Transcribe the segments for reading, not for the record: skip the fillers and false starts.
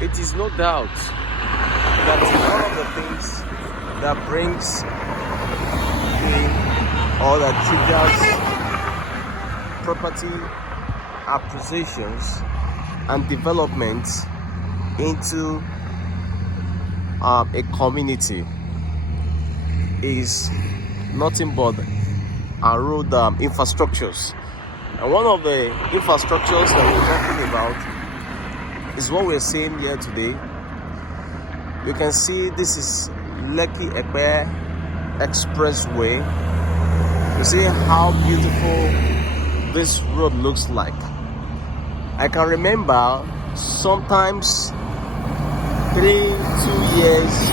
it is no doubt that one of the things that brings in or that triggers property acquisitions and development into a community is nothing but road infrastructures. And one of the infrastructures that we're talking about is what we're seeing here today. You can see this is Lekki Epe Expressway. You see how beautiful this road looks like. I can remember sometimes 2 years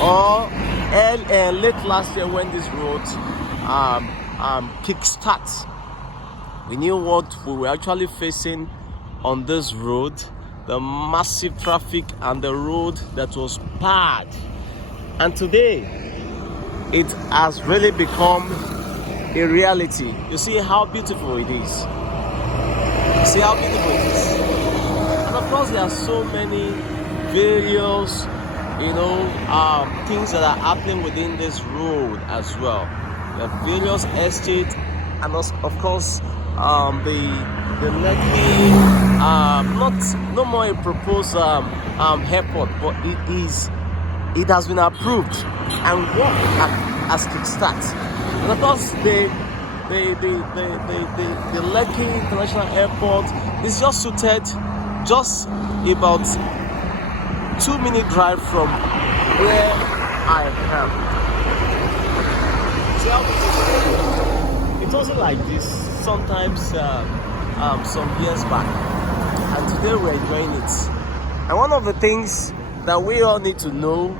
or late last year when this road kick-start. We knew what we were actually facing on this road, the massive traffic and the road that was bad. And today, it has really become a reality. You see how beautiful it is. You see how beautiful it is. And of course, there are so many various, things that are happening within this road as well. There are various estates, and also, of course, the Lekki, no more a proposed airport, but it has been approved and work as kickstart. And of course, the Lekki International Airport is just suited just about 2-minute drive from where I am. See how it wasn't like this sometimes some years back, and today we're enjoying it. And one of the things that we all need to know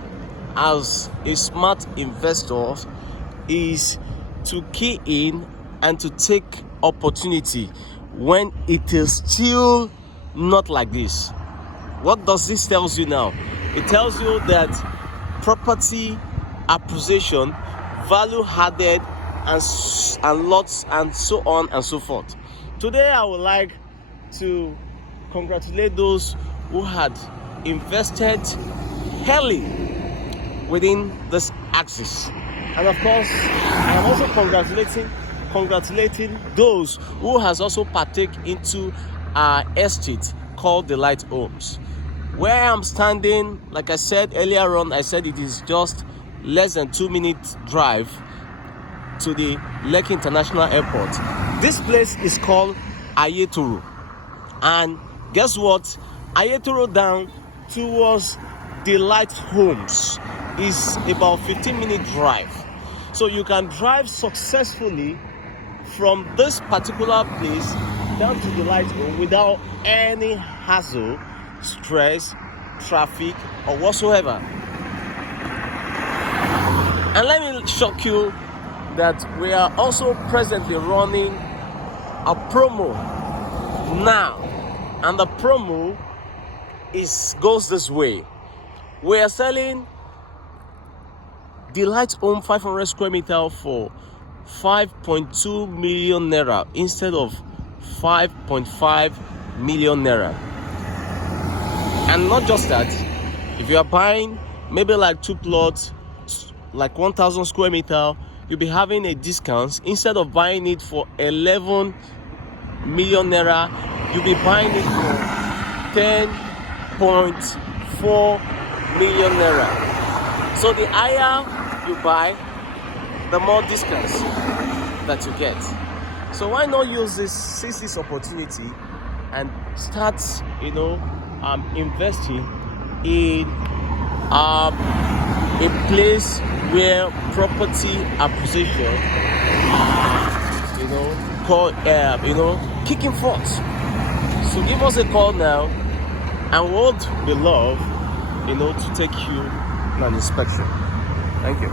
as a smart investor is to key in and to take opportunity when it is still not like this. What does this tell you now? It tells you that property acquisition, value added, and lots and so on and so forth. Today I would like to congratulate those who had invested early within this axis. And of course, I am also congratulating those who has also partake into our estate called the Light Homes. Where I'm standing, like I said earlier on, I said it is just less than 2-minute drive to the Lekki International Airport. This place is called Ayetoro. And guess what? Ayetoro down towards the Light Homes is about 15-minute drive. So you can drive successfully from this particular place down to the Light Home without any hassle, stress, traffic, or whatsoever. And let me shock you that we are also presently running a promo now, and the promo goes this way. We are selling the Light Home 500 square meter for 5.2 million naira instead of 5.5 million naira. And not just that, if you are buying maybe like 2 plots, like 1,000 square meter, you'll be having a discount. Instead of buying it for 11 million naira, you'll be buying it for 10.4 million naira. So the higher you buy, the more discounts that you get. So why not seize this opportunity and start, investing in a place where property acquisition, kicking forth. So give us a call now, and we'll be love, to take you on an inspection. Thank you.